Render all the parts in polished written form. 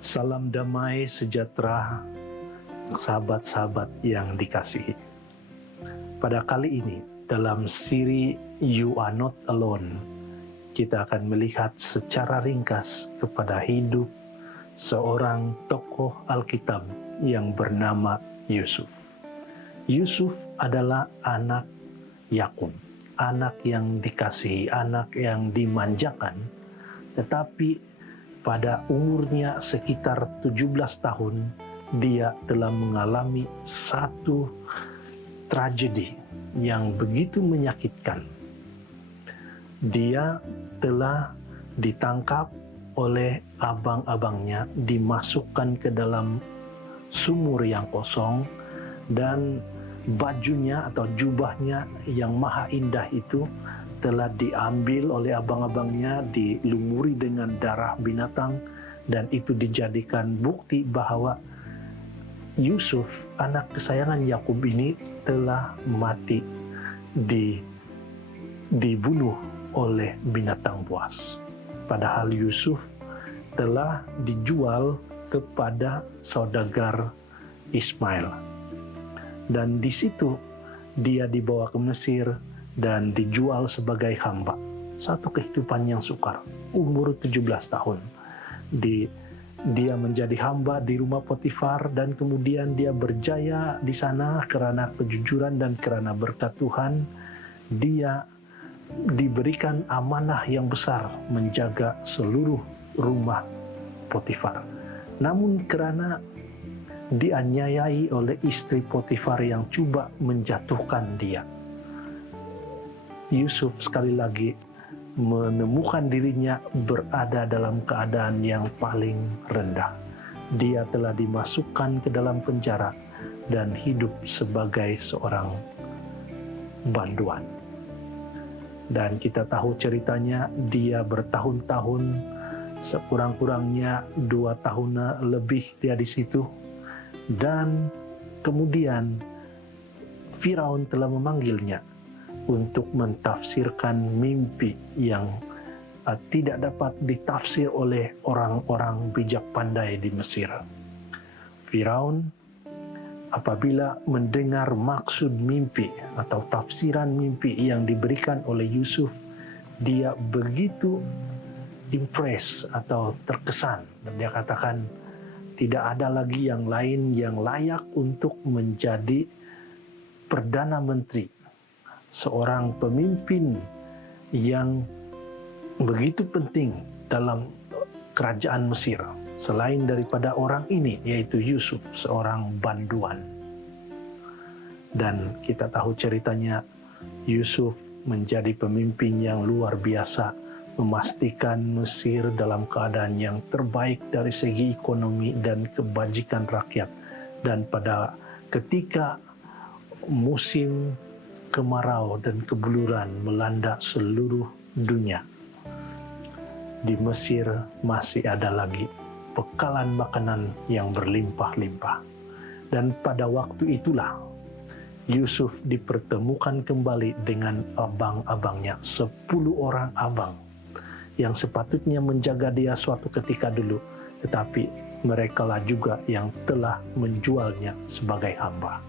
Salam damai sejahtera, sahabat-sahabat yang dikasihi. Pada kali ini, dalam siri You Are Not Alone, kita akan melihat secara ringkas kepada hidup seorang tokoh Alkitab yang bernama Yusuf. Yusuf adalah anak Yakub, anak yang dikasihi, anak yang dimanjakan, tetapi pada umurnya sekitar 17 tahun, dia telah mengalami satu tragedi yang begitu menyakitkan. Dia telah ditangkap oleh abang-abangnya, dimasukkan ke dalam sumur yang kosong, dan bajunya atau jubahnya yang maha indah itu telah diambil oleh abang-abangnya, dilumuri dengan darah binatang, dan itu dijadikan bukti bahwa Yusuf, anak kesayangan Yakub ini, telah mati dibunuh oleh binatang buas. Padahal Yusuf telah dijual kepada saudagar Ismail. Dan di situ dia dibawa ke Mesir dan dijual sebagai hamba. Satu kehidupan yang sukar, umur 17 tahun. Dia menjadi hamba di rumah Potifar, dan kemudian dia berjaya di sana karena kejujuran dan karena berkat Tuhan. Dia diberikan amanah yang besar menjaga seluruh rumah Potifar. Namun karena dianiayai oleh istri Potifar yang coba menjatuhkan dia, Yusuf sekali lagi menemukan dirinya berada dalam keadaan yang paling rendah. Dia telah dimasukkan ke dalam penjara dan hidup sebagai seorang banduan. Dan kita tahu ceritanya, dia bertahun-tahun, sekurang-kurangnya 2 tahun lebih dia di situ. Dan kemudian Firaun telah memanggilnya untuk mentafsirkan mimpi yang tidak dapat ditafsir oleh orang-orang bijak pandai di Mesir. Firaun apabila mendengar maksud mimpi atau tafsiran mimpi yang diberikan oleh Yusuf, dia begitu impress atau terkesan, dan dia katakan tidak ada lagi yang lain yang layak untuk menjadi Perdana Menteri, seorang pemimpin yang begitu penting dalam kerajaan Mesir, selain daripada orang ini, yaitu Yusuf, seorang banduan. Dan kita tahu ceritanya, Yusuf menjadi pemimpin yang luar biasa, memastikan Mesir dalam keadaan yang terbaik dari segi ekonomi dan kebajikan rakyat. Dan pada ketika musim kemarau dan kebuluran melanda seluruh dunia, di Mesir masih ada lagi bekalan makanan yang berlimpah-limpah. Dan pada waktu itulah Yusuf dipertemukan kembali dengan abang-abangnya, 10 orang abang yang sepatutnya menjaga dia suatu ketika dulu, tetapi merekalah juga yang telah menjualnya sebagai hamba.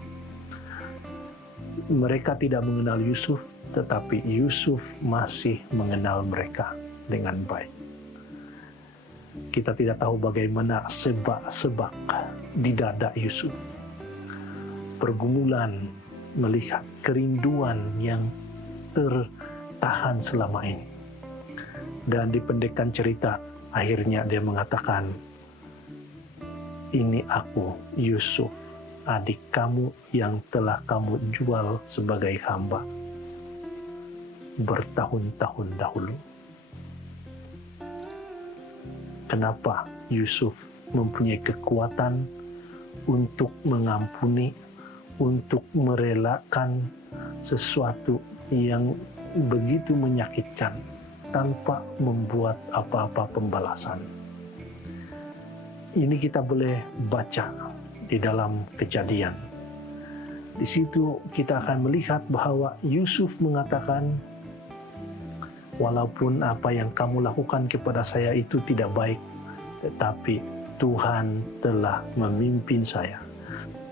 Mereka tidak mengenal Yusuf, tetapi Yusuf masih mengenal mereka dengan baik. Kita tidak tahu bagaimana sebab-sebab di dada Yusuf. Pergumulan, melihat kerinduan yang tertahan selama ini. Dan dipendekkan cerita, akhirnya dia mengatakan, "Ini aku, Yusuf, adik kamu yang telah kamu jual sebagai hamba bertahun-tahun dahulu." Kenapa Yusuf mempunyai kekuatan untuk mengampuni, untuk merelakan sesuatu yang begitu menyakitkan tanpa membuat apa-apa pembalasan? Ini kita boleh baca di dalam Kejadian. Di situ kita akan melihat bahwa Yusuf mengatakan, walaupun apa yang kamu lakukan kepada saya itu tidak baik, tetapi Tuhan telah memimpin saya.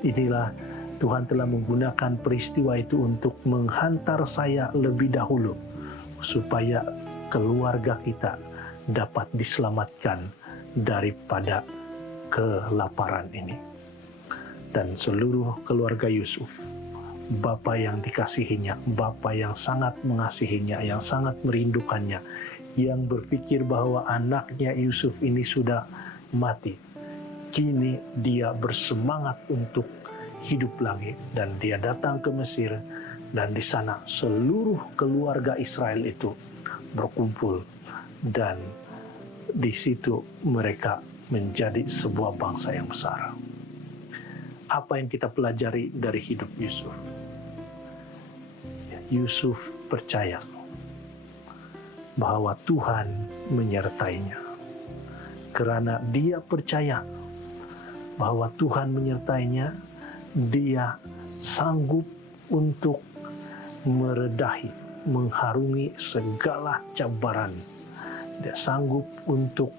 Inilah Tuhan telah menggunakan peristiwa itu untuk menghantar saya lebih dahulu supaya keluarga kita dapat diselamatkan daripada kelaparan ini. Dan seluruh keluarga Yusuf, Bapa yang dikasihinya, Bapa yang sangat mengasihinya, yang sangat merindukannya, yang berpikir bahwa anaknya Yusuf ini sudah mati. Kini dia bersemangat untuk hidup lagi dan dia datang ke Mesir, dan di sana seluruh keluarga Israel itu berkumpul dan di situ mereka menjadi sebuah bangsa yang besar. Apa yang kita pelajari dari hidup Yusuf? Yusuf percaya bahwa Tuhan menyertainya. Karena dia percaya bahwa Tuhan menyertainya, dia sanggup untuk meredahi, mengharungi segala cabaran. Dia sanggup untuk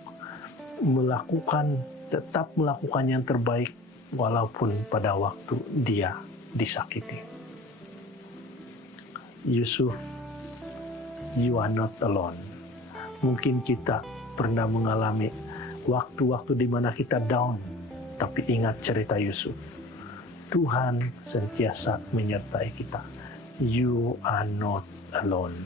tetap melakukan yang terbaik walaupun pada waktu dia disakiti. Yusuf, you are not alone. Mungkin kita pernah mengalami waktu-waktu di mana kita down, tapi ingat cerita Yusuf. Tuhan sentiasa menyertai kita. You are not alone.